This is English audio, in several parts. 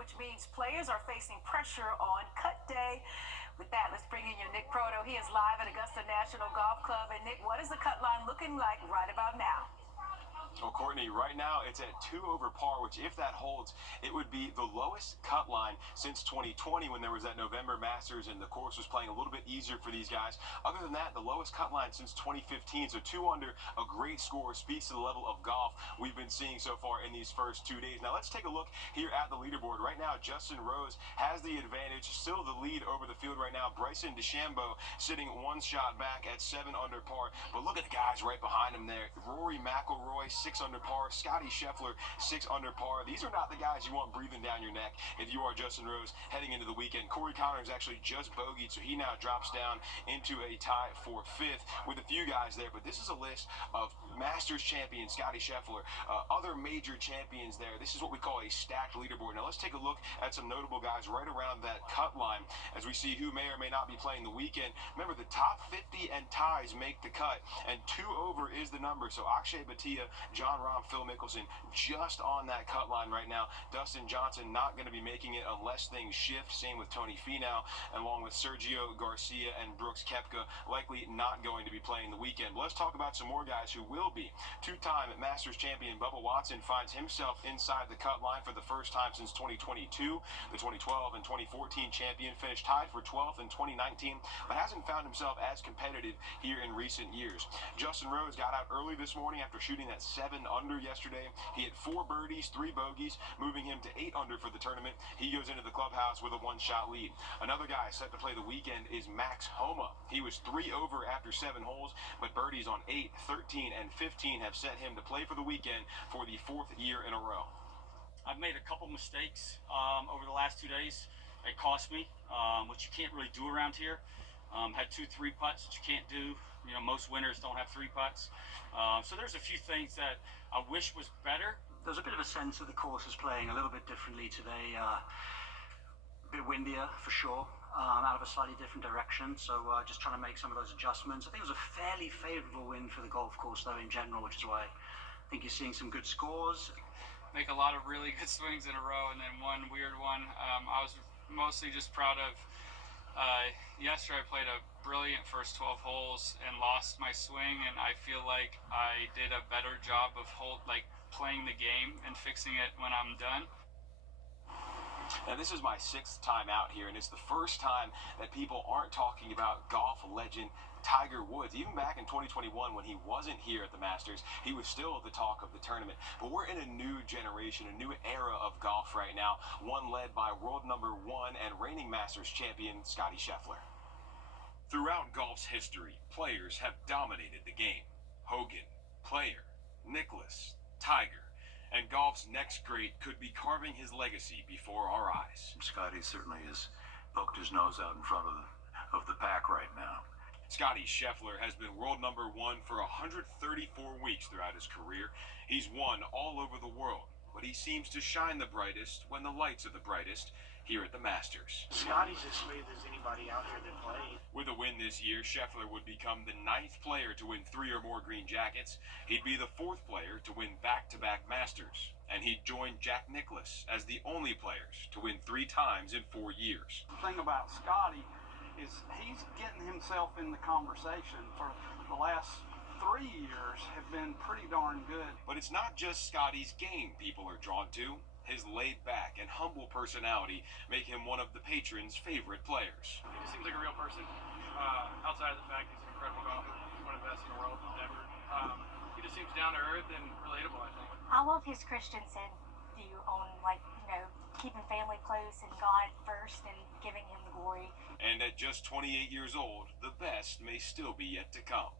which means players are facing pressure on cut day. With that, let's bring in your Nick Proto. He is live at Augusta National Golf Club. And Nick, what is the cut line looking like right about now? Well, Courtney, right now it's at 2 over par, which if that holds, it would be the lowest cut line since 2020 when there was that November Masters and the course was playing a little bit easier for these guys. Other than that, the lowest cut line since 2015. So 2 under, a great score, speaks to the level of golf we've been seeing so far in these first 2 days. Now let's take a look here at the leaderboard. Right now, Justin Rose has the advantage, still the lead over the field right now. Bryson DeChambeau sitting 1 shot back at 7 under par. But look at the guys right behind him there. Rory McIlroy, 6 under par. Scotty Scheffler, 6 under par. These are not the guys you want breathing down your neck if you are Justin Rose heading into the weekend. Corey Connors actually just bogeyed, so he now drops down into a tie for 5th with a few guys there. But this is a list of Masters champion Scotty Scheffler, other major champions there. This is what we call a stacked leaderboard. Now let's take a look at some notable guys right around that cut line as we see who may or may not be playing the weekend. Remember, the top 50 and ties make the cut, and 2 over is the number. So Akshay Bhatia, John Rahm, Phil Mickelson just on that cut line right now. Dustin Johnson not going to be making it unless things shift. Same with Tony Finau, along with Sergio Garcia and Brooks Koepka, likely not going to be playing the weekend. But let's talk about some more guys who will be. 2-time Masters champion Bubba Watson finds himself inside the cut line for the first time since 2022. The 2012 and 2014 champion finished tied for 12th in 2019, but hasn't found himself as competitive here in recent years. Justin Rose got out early this morning after shooting that 7 under yesterday. He had 4 birdies, 3 bogeys, moving him to 8 under for the tournament. He goes into the clubhouse with a 1-shot lead. Another guy set to play the weekend is Max Homa. He was 3 over after 7 holes, but birdies on 8, 13, and 15 have set him to play for the weekend for the 4th year in a row. I've made a couple mistakes over the last 2 days. It cost me, which you can't really do around here. Had 2 3-putts that you can't do. You know, most winners don't have 3 putts. So there's a few things that I wish was better. There's a bit of a sense that the course is playing a little bit differently today. A bit windier for sure, out of a slightly different direction. So just trying to make some of those adjustments. I think it was a fairly favourable win for the golf course though in general, which is why I think you're seeing some good scores. Make a lot of really good swings in a row and then one weird one. I was mostly just proud of yesterday. I played a brilliant first 12 holes and lost my swing, and I feel like I did a better job of playing the game and fixing it when I'm done. Now, this is my 6th time out here, and it's the first time that people aren't talking about golf legend Tiger Woods. Even back in 2021 when he wasn't here at the Masters, he was still the talk of the tournament. But we're in a new generation, a new era of golf right now, one led by world number 1 and reigning Masters champion Scotty Scheffler. Throughout golf's history, players have dominated the game. Hogan, Player, Nicklaus, Tiger, and golf's next great could be carving his legacy before our eyes. Scotty certainly has poked his nose out in front of the pack right now. Scotty Scheffler has been world number 1 for 134 weeks throughout his career. He's won all over the world, but he seems to shine the brightest when the lights are the brightest here at the Masters. Scotty's as smooth as anybody out here that played. With a win this year, Scheffler would become the 9th player to win 3 or more green jackets. He'd be the 4th player to win back-to-back Masters, and he'd join Jack Nicklaus as the only players to win 3 times in 4 years. The thing about Scotty is he's getting himself in the conversation. For the last 3 years have been pretty darn good. But it's not just Scotty's game people are drawn to. His laid-back and humble personality make him one of the patrons' favorite players. He just seems like a real person. Outside of the fact he's an incredible golfer, one of the best in the world ever. He just seems down to earth and relatable, I think. I love his Christensen view on, keeping family close and God first and giving him the glory. And at just 28 years old, the best may still be yet to come.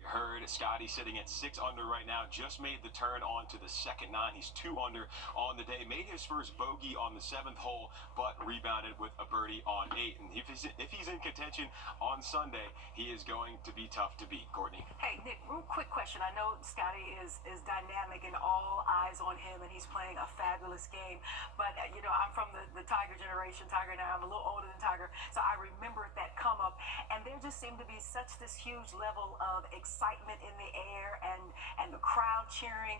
You heard Scotty sitting at 6 under right now, just made the turn onto the second 9. He's 2 under on the day, made his first bogey on the 7th hole, but rebounded with a birdie on 8. And if he's in contention on Sunday, he is going to be tough to beat. Courtney. Hey, Nick, real quick question. I know Scotty is dynamic and all eyes on him and and he's playing a fabulous game. But, I'm from the Tiger generation. Tiger now, I'm a little older than Tiger, so I remember that come up. And there just seemed to be such this huge level of excitement in the air and the crowd cheering.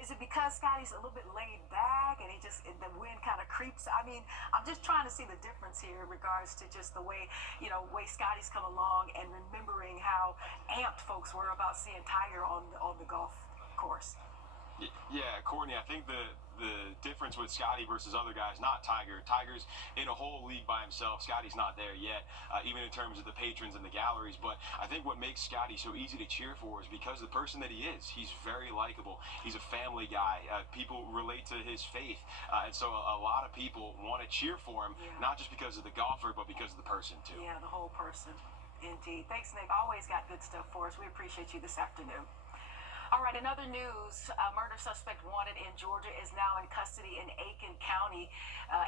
Is it because Scotty's a little bit laid back and the wind kind of creeps? I mean, I'm just trying to see the difference here in regards to just the way, way Scotty's come along and remembering how amped folks were about seeing Tiger on the golf course. Yeah, Courtney, I think the difference with Scotty versus other guys, not Tiger. Tiger's in a whole league by himself. Scotty's not there yet, even in terms of the patrons and the galleries. But I think what makes Scotty so easy to cheer for is because the person that he is. He's very likable. He's a family guy. People relate to his faith. And so a lot of people want to cheer for him, not just because of the golfer, but because of the person, too. Yeah, the whole person. Indeed. Thanks, Nick. Always got good stuff for us. We appreciate you this afternoon. All right, in other news, a murder suspect wanted in Georgia is now in custody in Aiken County.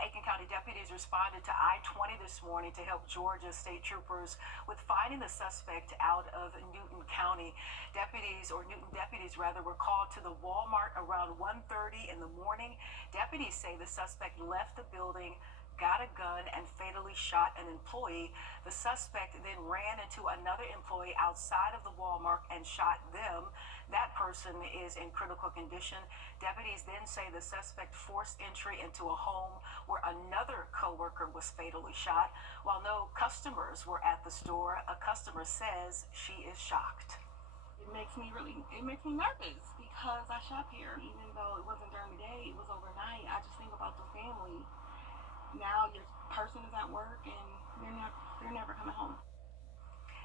Aiken County deputies responded to I-20 this morning to help Georgia state troopers with finding the suspect out of Newton County. Newton deputies were called to the Walmart around 1:30 in the morning. Deputies say the suspect left the building, got a gun, and fatally shot an employee. The suspect then ran into another employee outside of the Walmart and shot them. That person is in critical condition. Deputies then say the suspect forced entry into a home where another co-worker was fatally shot. While no customers were at the store, a customer says she is shocked. It makes me nervous because I shop here. Even though it wasn't during the day, it was overnight. I just think about the family. Now your person is at work and they're never coming home.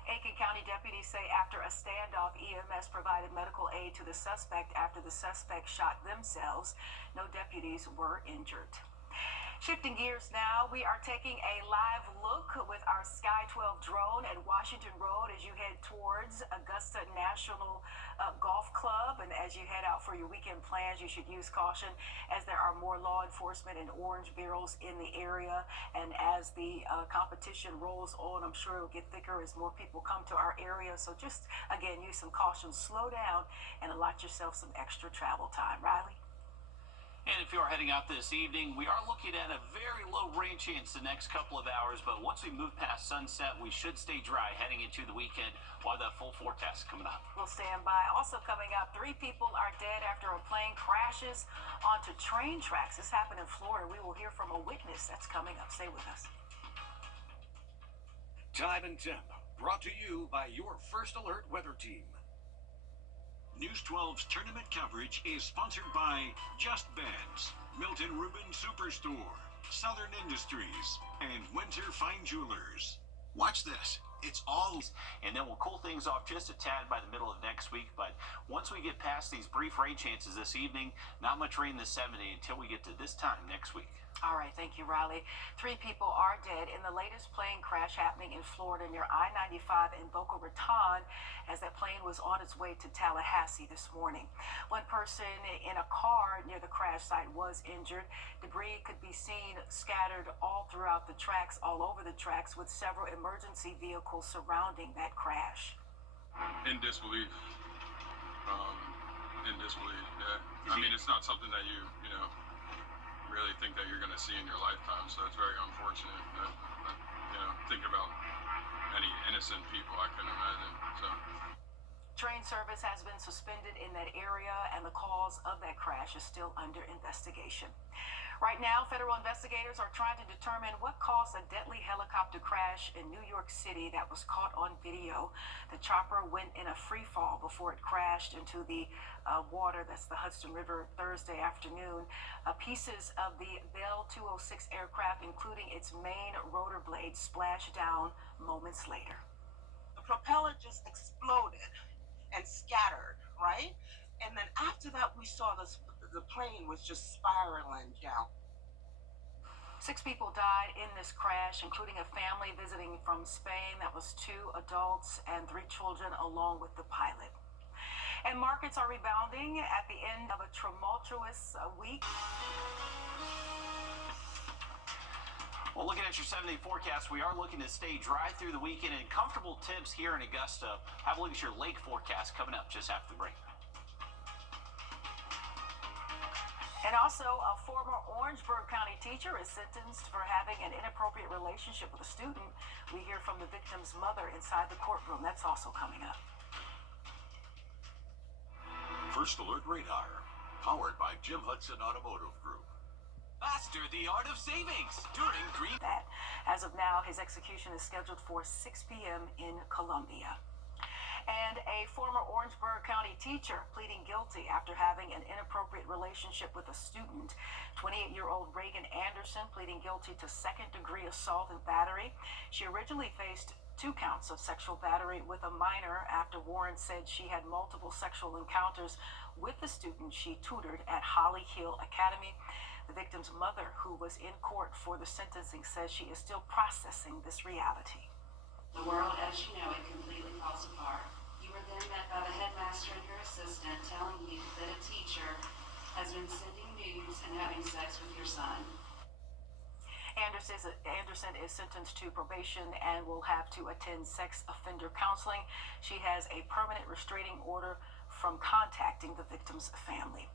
Aiken County deputies say after a standoff, EMS provided medical aid to the suspect after the suspect shot themselves. No deputies were injured. Shifting gears now, we are taking a live look with our Sky 12 drone at Washington Road as you head towards Augusta National Golf Club. And as you head out for your weekend plans, you should use caution as there are more law enforcement and orange barrels in the area. And as the competition rolls on, I'm sure it'll get thicker as more people come to our area. So just, again, use some caution, slow down, and allot yourself some extra travel time. Riley? And if you are heading out this evening, we are looking at a very low rain chance the next couple of hours, but once we move past sunset, we should stay dry heading into the weekend. We'll have that full forecast coming up. We'll stand by. Also coming up, 3 people are dead after a plane crashes onto train tracks. This happened in Florida. We will hear from a witness. That's coming up. Stay with us. Time and Temp, brought to you by your First Alert weather team. News 12's tournament coverage is sponsored by Just Beds, Milton Rubin Superstore, Southern Industries, and Winter Fine Jewelers. Watch this. It's all, and then we'll cool things off just a tad by the middle of next week. But once we get past these brief rain chances this evening, not much rain this 70 until we get to this time next week. All right, thank you, Riley. 3 people are dead in the latest plane crash happening in Florida near I-95 in Boca Raton as that plane was on its way to Tallahassee this morning. One person in a car near the crash site was injured. Debris could be seen scattered all throughout the tracks, all over the tracks, with several emergency vehicles surrounding that crash. In disbelief. Yeah. I mean, it's not something that you really think that you're going to see in your lifetime, so it's very unfortunate that think about any innocent people. I couldn't imagine. So Train service has been suspended in that area, and the cause of that crash is still under investigation. Right now, federal investigators are trying to determine what caused a deadly helicopter crash in New York City that was caught on video. The chopper went in a free fall before it crashed into the water, that's the Hudson River, Thursday afternoon. Pieces of the Bell 206 aircraft, including its main rotor blade, splashed down moments later. The propeller just exploded and scattered, right? And then after that, we saw the plane was just spiraling down. 6 people died in this crash, including a family visiting from Spain. That was 2 adults and 3 children, along with the pilot. And markets are rebounding at the end of a tumultuous week. Well, looking at your 7-day forecast, we are looking to stay dry through the weekend and comfortable temps here in Augusta. Have a look at your lake forecast coming up just after the break. And also, a former Orangeburg County teacher is sentenced for having an inappropriate relationship with a student. We hear from the victim's mother inside the courtroom. That's also coming up. First Alert Radar, powered by Jim Hudson Automotive Group. Master the art of savings during Green. That, as of now, his execution is scheduled for 6 p.m. in Columbia. And a former Orangeburg County teacher pleading guilty after having an inappropriate relationship with a student. 28-year-old Reagan Anderson pleading guilty to second-degree assault and battery. She originally faced 2 counts of sexual battery with a minor after Warren said she had multiple sexual encounters with the student she tutored at Holly Hill Academy. The victim's mother, who was in court for the sentencing, says she is still processing this reality. The world as you know it completely falls apart. You were then met by the headmaster and her assistant telling you that a teacher has been sending nudes and having sex with your son. Anderson is sentenced to probation and will have to attend sex offender counseling. She has a permanent restraining order from contacting the victim's family.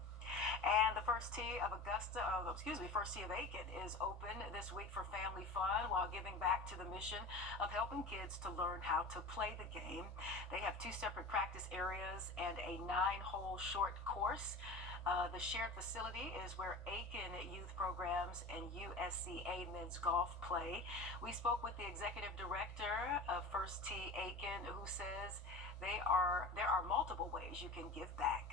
And the first tee of Aiken is open this week for family fun while giving back to the mission of helping kids to learn how to play the game. They have 2 separate practice areas and a 9-hole short course. The shared facility is where Aiken youth programs and USCA men's golf play. We spoke with the executive director of First Tee Aiken, who says there are multiple ways you can give back.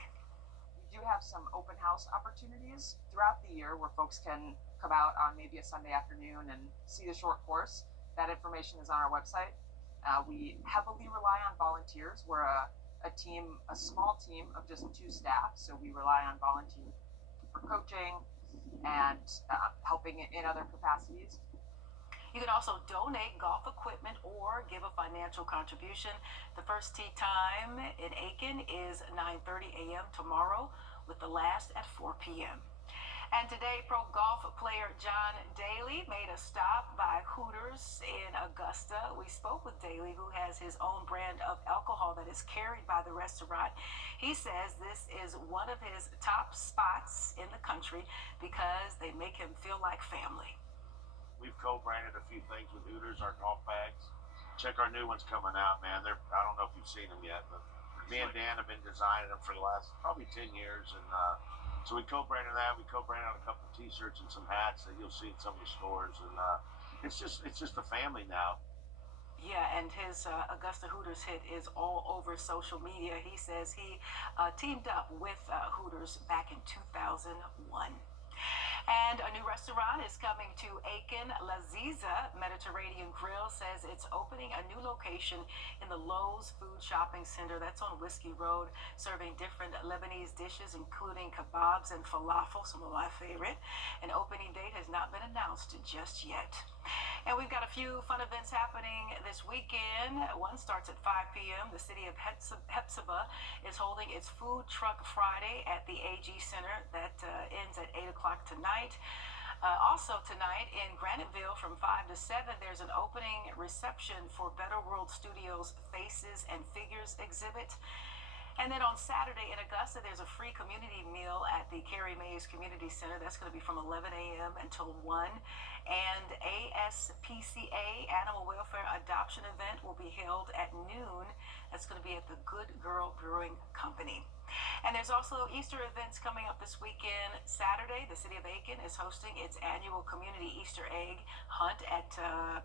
We do have some open house opportunities throughout the year where folks can come out on maybe a Sunday afternoon and see the short course. That information is on our website. We heavily rely on volunteers. We're a small team of just 2 staff, so we rely on volunteers for coaching and helping in other capacities. You can also donate golf equipment or give a financial contribution. The first tee time in Aiken is 9:30 a.m. tomorrow, with the last at 4 p.m. And today, pro golf player John Daly made a stop by Hooters in Augusta. We spoke with Daly, who has his own brand of alcohol that is carried by the restaurant. He says this is one of his top spots in the country because they make him feel like family. We've co-branded a few things with Hooters, our golf bags. Check our new ones coming out, man. I don't know if you've seen them yet, but me and Dan have been designing them for the last probably 10 years. And so we co-branded that. We co-branded on a couple of T-shirts and some hats that you'll see in some of the stores. And it's just a family now. Yeah, and his Augusta Hooters hit is all over social media. He says he teamed up with Hooters back in 2001. And a new restaurant is coming to Aiken. Laziza Mediterranean Grill says it's opening a new location in the Lowe's Food Shopping Center. That's on Whiskey Road, serving different Lebanese dishes, including kebabs and falafel, some of my favorite. An opening date has not been announced just yet. And we've got a few fun events happening this weekend. One starts at 5 p.m. The city of Hephzibah is holding its Food Truck Friday at the AG Center. That ends at 8 o'clock tonight. Also tonight in Graniteville from 5 to 7, there's an opening reception for Better World Studios' Faces and Figures exhibit. And then on Saturday in Augusta, there's a free community meal at the Carrie Mays Community Center. That's going to be from 11 a.m. until 1. And ASPCA Animal Welfare Adoption Event will be held at noon. That's going to be at the Good Girl Brewing Company. And there's also Easter events coming up this weekend. Saturday, the city of Aiken is hosting its annual community Easter egg hunt at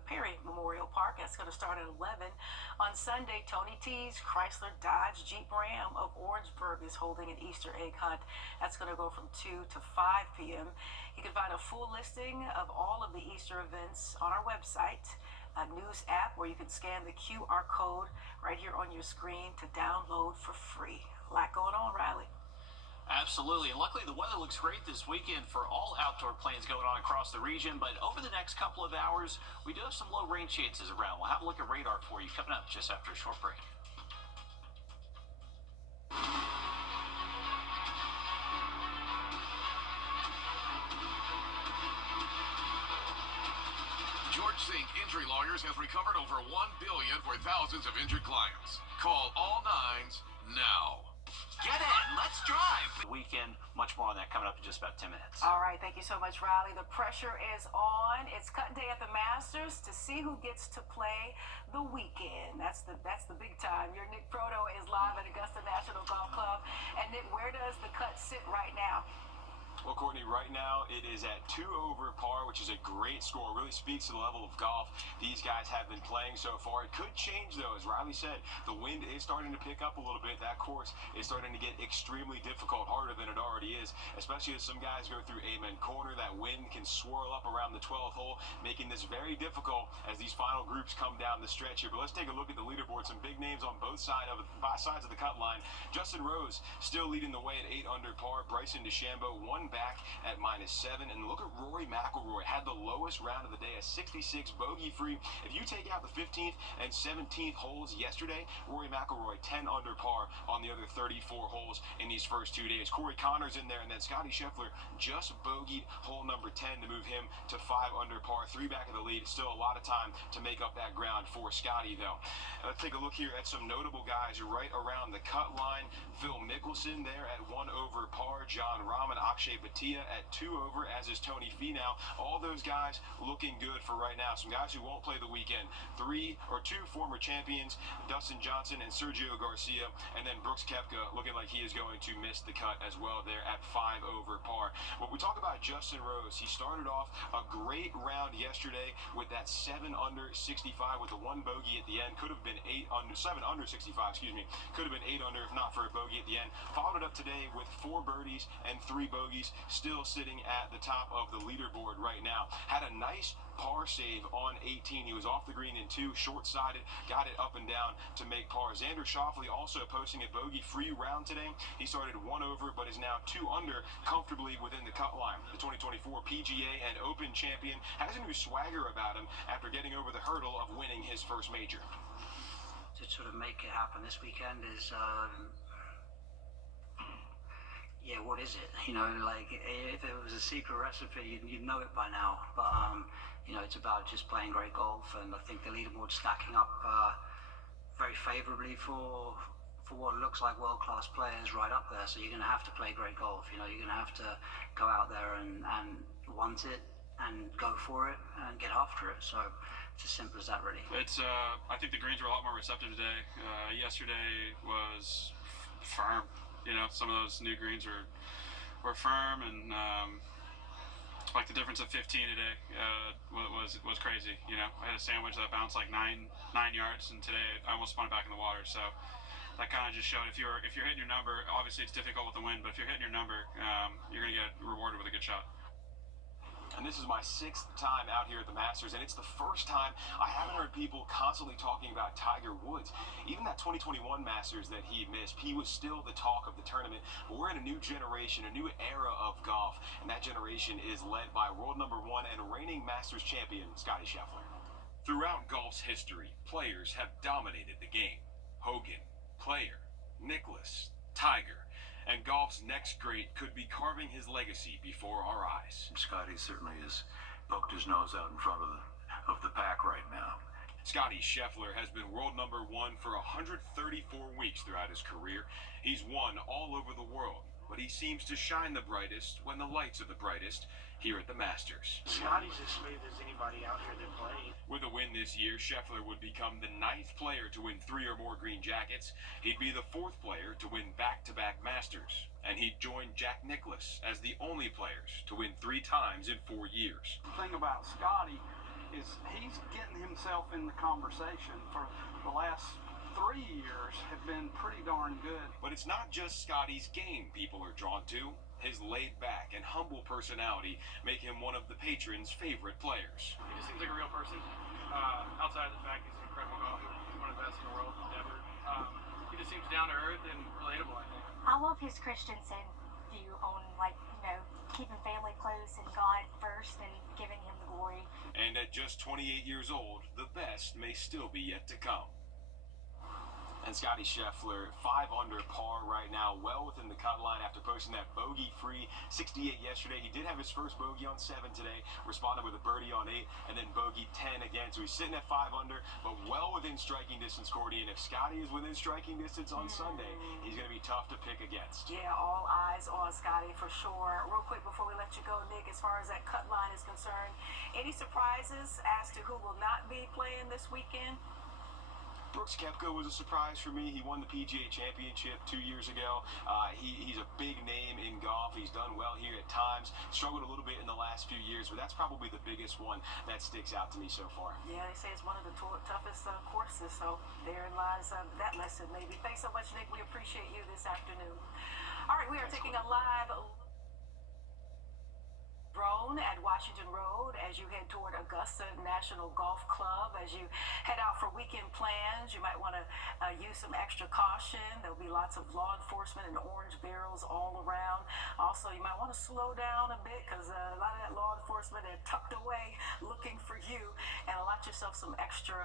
Perry Memorial Park. That's going to start at 11. On Sunday, Tony T's Chrysler Dodge Jeep Ram of Orangeburg is holding an Easter egg hunt. That's going to go from 2 to 5 p.m. You can find a full listing of all of the Easter events on our website, a news app where you can scan the QR code right here on your screen to download for free. A lot going on, Riley. Absolutely, and luckily the weather looks great this weekend for all outdoor plans going on across the region, but over the next couple of hours, we do have some low rain chances around. We'll have a look at radar for you coming up just after a short break. George Zink Injury Lawyers has recovered over $1 billion for thousands of injured clients. Call all nines now. Get in. Let's drive. The weekend, much more on that coming up in just about 10 minutes. All right, thank you so much, Riley. The pressure is on. It's cut day at the Masters to see who gets to play the weekend. That's the big time. Your Nick Proto is live at Augusta National Golf Club. And Nick, where does the cut sit right now? Well, Courtney, right now it is at 2 over par, which is a great score. It really speaks to the level of golf these guys have been playing so far. It could change, though. As Riley said, the wind is starting to pick up a little bit. That course is starting to get extremely difficult, harder than it already is, especially as some guys go through Amen Corner. That wind can swirl up around the 12th hole, making this very difficult as these final groups come down the stretch here. But let's take a look at the leaderboard. Some big names on both sides of the cut line. Justin Rose still leading the way at 8 under par. Bryson DeChambeau, one back at -7. And look at Rory McIlroy, had the lowest round of the day, a 66, bogey-free. If you take out the 15th and 17th holes yesterday, Rory McIlroy 10 under par on the other 34 holes in these first 2 days. Corey Connors in there, and then Scotty Scheffler just bogeyed hole number 10 to move him to 5 under par, 3 back of the lead. Still a lot of time to make up that ground for Scotty, though. Let's take a look here at some notable guys right around the cut line. Phil Mickelson there at 1 over par. John Rahm and Akshay Bhatia at 2 over, as is Tony Finau. All those guys looking good for right now. Some guys who won't play the weekend. 2 former champions, Dustin Johnson and Sergio Garcia, and then Brooks Koepka looking like he is going to miss the cut as well there at 5 over par. When we talk about Justin Rose, he started off a great round yesterday with that 7 under 65 with the 1 bogey at the end. Could have been 7 under 65, excuse me. Could have been 8 under if not for a bogey at the end. Followed it up today with 4 birdies and 3 bogeys, still sitting at the top of the leaderboard right now. Had a nice par save on 18. He was off the green in 2, short-sided, got it up and down to make par. Xander Schauffele also posting a bogey-free round today. He started 1 over, but is now 2 under, comfortably within the cut line. The 2024 PGA and Open champion has a new swagger about him after getting over the hurdle of winning his first major. To sort of make it happen this weekend is, yeah, what is it? You know, like, if it was a secret recipe, you'd know it by now. But, you know, it's about just playing great golf, and I think the leaderboard's stacking up very favorably for what looks like world-class players right up there. So you're going to have to play great golf. You know, you're going to have to go out there and want it and go for it and get after it. So it's as simple as that, really. It's I think the greens were a lot more receptive today. Yesterday was firm. You know, some of those new greens were firm, and like the difference of 15 today was crazy. You know, I had a sandwich that bounced like 9 yards, and today I almost spun it back in the water. So that kind of just showed if you're hitting your number, obviously it's difficult with the wind, but if you're hitting your number, you're gonna get rewarded with a good shot. And this is my 6th time out here at the Masters, and it's the first time I haven't heard people constantly talking about Tiger Woods. Even that 2021 Masters that he missed, he was still the talk of the tournament. But we're in a new generation, a new era of golf, and that generation is led by world number 1 and reigning Masters champion, Scotty Scheffler. Throughout golf's history, players have dominated the game. Hogan, Player, Nicklaus, Tiger. And golf's next great could be carving his legacy before our eyes. Scotty certainly has poked his nose out in front of the pack right now. Scotty Scheffler has been world number 1 for 134 weeks throughout his career. He's won all over the world, but he seems to shine the brightest when the lights are the brightest here at the Masters. Scotty's as smooth as anybody out here that played. With a win this year, Scheffler would become the 9th player to win 3 or more green jackets. He'd be the 4th player to win back-to-back Masters. And he'd join Jack Nicklaus as the only players to win 3 times in 4 years. The thing about Scotty is he's getting himself in the conversation. For the last 3 years have been pretty darn good. But it's not just Scotty's game people are drawn to. His laid-back and humble personality make him one of the patrons' favorite players. He just seems like a real person. Outside of the fact he's an incredible golfer, he's one of the best in the world ever. He just seems down to earth and relatable, I think. I love his Christensen view on, like, you know, keeping family close and God first and giving him the glory. And at just 28 years old, the best may still be yet to come. And Scotty Scheffler, 5 under par right now, well within the cut line after posting that bogey-free 68 yesterday. He did have his first bogey on 7 today, responded with a birdie on 8, and then bogey 10 again. So he's sitting at 5 under, but well within striking distance, Courtney. And if Scotty is within striking distance on Sunday, he's going to be tough to pick against. Yeah, all eyes on Scotty for sure. Real quick before we let you go, Nick, as far as that cut line is concerned, any surprises as to who will not be playing this weekend? Brooks Koepka was a surprise for me. He won the PGA Championship 2 years ago. He's a big name in golf. He's done well here at times. Struggled a little bit in the last few years, but that's probably the biggest one that sticks out to me so far. Yeah, they say it's one of the toughest courses, so therein lies that lesson maybe. Thanks so much, Nick. We appreciate you this afternoon. All right, we are taking a live drone at Washington Road as you head toward Augusta National Golf Club. As you head out for weekend plans, you might want to use some extra caution. There'll be lots of law enforcement and orange barrels all around. Also, you might want to slow down a bit because a lot of that law enforcement are tucked away looking for you, and allot yourself some extra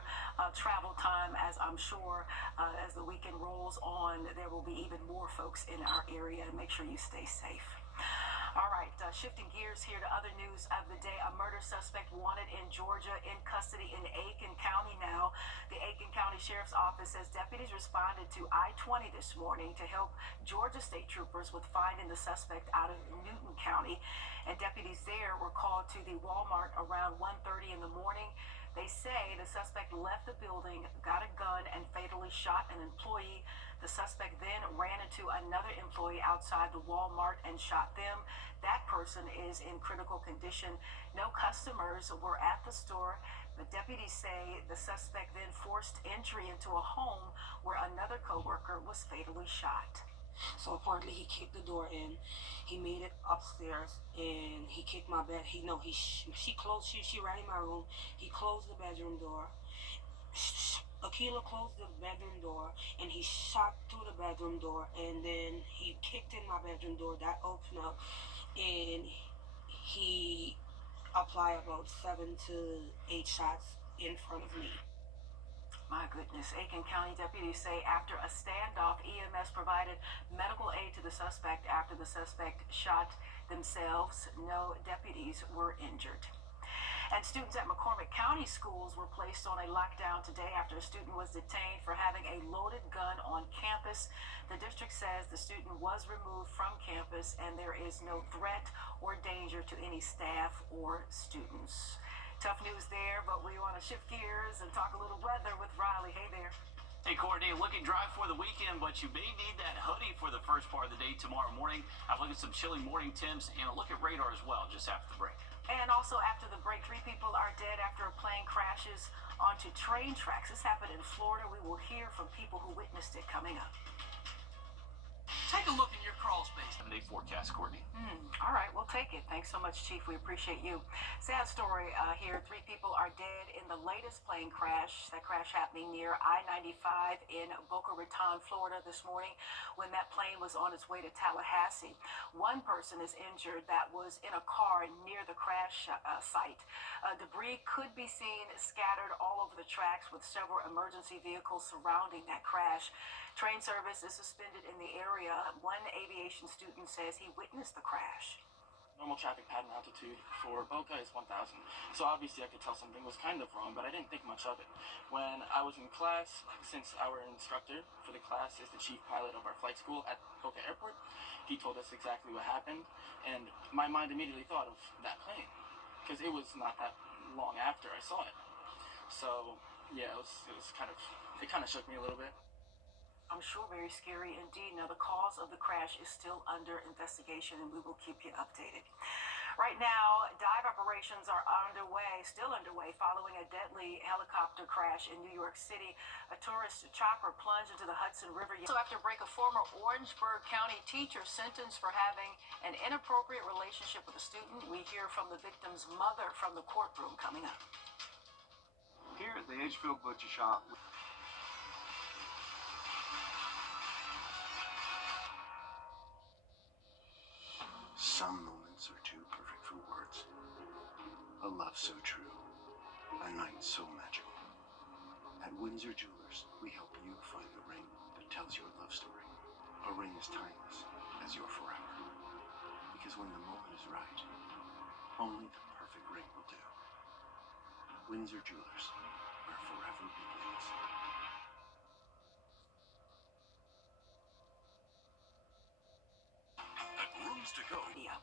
travel time, as I'm sure as the weekend rolls on, there will be even more folks in our area. Make sure you stay safe. All right, shifting gears here to other news of the day. A murder suspect wanted in Georgia in custody in Aiken County now. The Aiken County Sheriff's Office says deputies responded to I-20 this morning to help Georgia state troopers with finding the suspect out of Newton County. And deputies there were called to the Walmart around 1:30 in the morning. They say the suspect left the building, got a gun, and fatally shot an employee. The suspect then ran into another employee outside the Walmart and shot them. That person is in critical condition. No customers were at the store. The deputies say the suspect then forced entry into a home where another coworker was fatally shot. So apparently he kicked the door in. He made it upstairs and he kicked my bed. She ran in my room. He closed the bedroom door. Akila closed the bedroom door and he shot through the bedroom door, and then he kicked in my bedroom door. That opened up and he applied about 7 to 8 shots in front of me. My goodness. Aiken County deputies say after a standoff, EMS provided medical aid to the suspect after the suspect shot themselves. No deputies were injured. And students at McCormick County schools were placed on a lockdown today after a student was detained for having a loaded gun on campus. The district says the student was removed from campus and there is no threat or danger to any staff or students. Tough news there, but we want to shift gears and talk a little weather with Riley. Hey there. Hey, Courtney, looking dry for the weekend, but you may need that hoodie for the first part of the day tomorrow morning. I've looked at some chilly morning temps and a look at radar as well just after the break. And also after the break, 3 people are dead after a plane crashes onto train tracks. This happened in Florida. We will hear from people who witnessed it coming up. Take a look in your crawl space. 7-day forecast, Courtney. All right, we'll take it. Thanks so much, Chief. We appreciate you. Sad story here. 3 people are dead in the latest plane crash. That crash happening near I-95 in Boca Raton, Florida this morning when that plane was on its way to Tallahassee. 1 person is injured that was in a car near the crash site. Debris could be seen scattered all over the tracks with several emergency vehicles surrounding that crash. Train service is suspended in the area. 1 aviation student says he witnessed the crash. Normal traffic pattern altitude for Boca is 1,000. So obviously I could tell something was kind of wrong, but I didn't think much of it. When I was in class, since our instructor for the class is the chief pilot of our flight school at Boca Airport, he told us exactly what happened, and my mind immediately thought of that plane, because it was not that long after I saw it. So yeah, it kind of shook me a little bit. I'm sure very scary indeed. Now, the cause of the crash is still under investigation, and we will keep you updated. Right now, dive operations are still underway, following a deadly helicopter crash in New York City. A tourist chopper plunged into the Hudson River. So after break, a former Orangeburg County teacher sentenced for having an inappropriate relationship with a student. We hear from the victim's mother from the courtroom coming up. Here at the Edgefield Butcher Shop, some moments are too perfect for words. A love so true, a night so magical. At Windsor Jewelers, we help you find the ring that tells your love story. A ring as timeless as your forever. Because when the moment is right, only the perfect ring will do. Windsor Jewelers, where forever begins. At Rooms to Go. Yeah.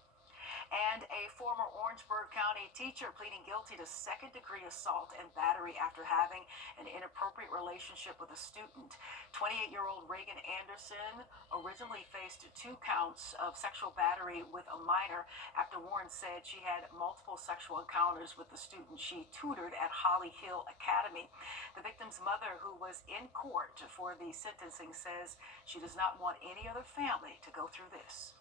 And a former Orangeburg County teacher pleading guilty to second-degree assault and battery after having an inappropriate relationship with a student. 28-year-old Reagan Anderson originally faced 2 counts of sexual battery with a minor after Warren said she had multiple sexual encounters with the student she tutored at Holly Hill Academy. The victim's mother, who was in court for the sentencing, says she does not want any other family to go through this.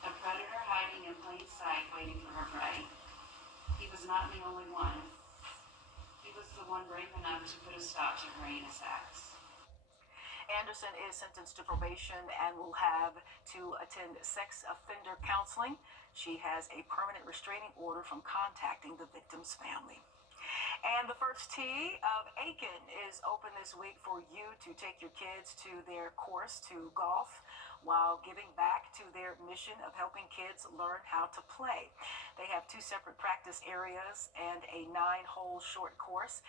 A predator hiding in plain sight waiting for her prey. He was not the only one. He was the one brave enough to put a stop to her heinous acts. Anderson is sentenced to probation and will have to attend sex offender counseling. She has a permanent restraining order from contacting the victim's family. And the first tee of Aiken is open this week for you to take your kids to their course to golf while giving back to their mission of helping kids learn how to play. They have 2 separate practice areas and a 9-hole short course.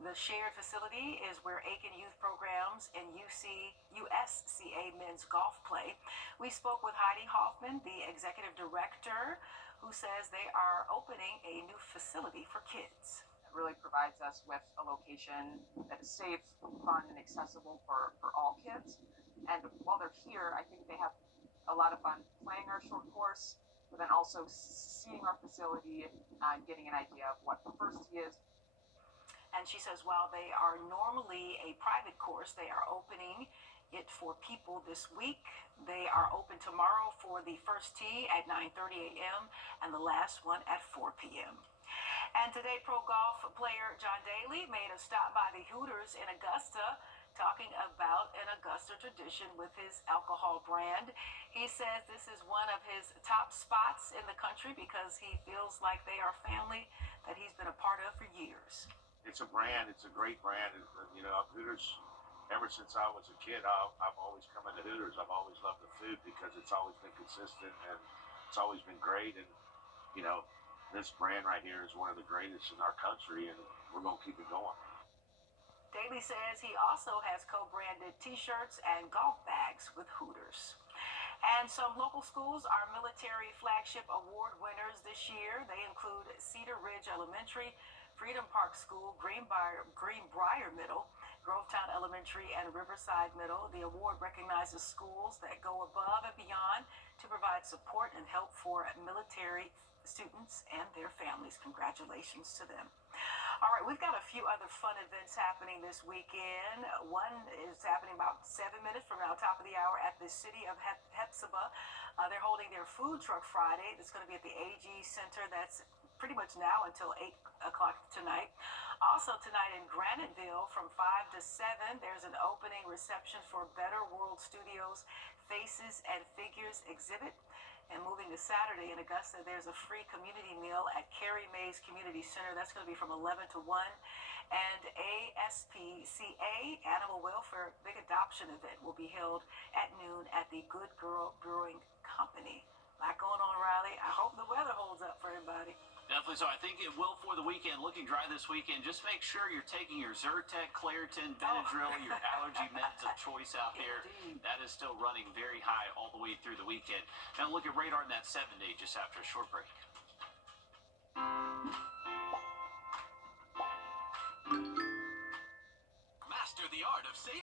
The shared facility is where Aiken Youth Programs and USCA men's golf play. We spoke with Heidi Hoffman, the executive director, who says they are opening a new facility for kids. It really provides us with a location that is safe, fun, and accessible for all kids. And while they're here, I think they have a lot of fun playing our short course, but then also seeing our facility and getting an idea of what the first tee is. And she says while they are normally a private course, they are opening it for people this week. They are open tomorrow for the first tee at 9:30 a.m. and the last one at 4 p.m. And today, pro golf player John Daly made a stop by the Hooters in Augusta, talking about an Augusta tradition with his alcohol brand. He says this is one of his top spots in the country because he feels like they are family that he's been a part of for years. It's a brand. It's a great brand. You know, Hooters, ever since I was a kid, I've always come into Hooters. I've always loved the food because it's always been consistent and it's always been great. And, you know, this brand right here is one of the greatest in our country, and we're going to keep it going. Daly says he also has co-branded t-shirts and golf bags with Hooters. And some local schools are military flagship award winners this year. They include Cedar Ridge Elementary, Freedom Park School, Greenbrier Middle, Grovetown Elementary, and Riverside Middle. The award recognizes schools that go above and beyond to provide support and help for military students and their families. Congratulations to them. All right, we've got a few other fun events happening this weekend. One is happening about 7 minutes from now, top of the hour, at the city of Hephzibah. They're holding their Food Truck Friday. It's going to be at the AG Center. That's pretty much now until 8 o'clock tonight. Also tonight in Graniteville from 5 to 7, there's an opening reception for Better World Studios Faces and Figures exhibit. And moving to Saturday in Augusta, there's a free community meal at Carrie Mays Community Center. That's going to be from 11 to 1. And ASPCA, Animal Welfare Big Adoption Event, will be held at noon at the Good Girl Brewing Company. A lot going on, Riley. I hope the weather holds up for everybody. Definitely so. I think it will for the weekend. Looking dry this weekend. Just make sure you're taking your Zyrtec, Claritin, Benadryl, your allergy meds of choice out there. Indeed. That is still running very high all the way through the weekend. Now look at radar in that 7-day just after a short break. Master the art of saving.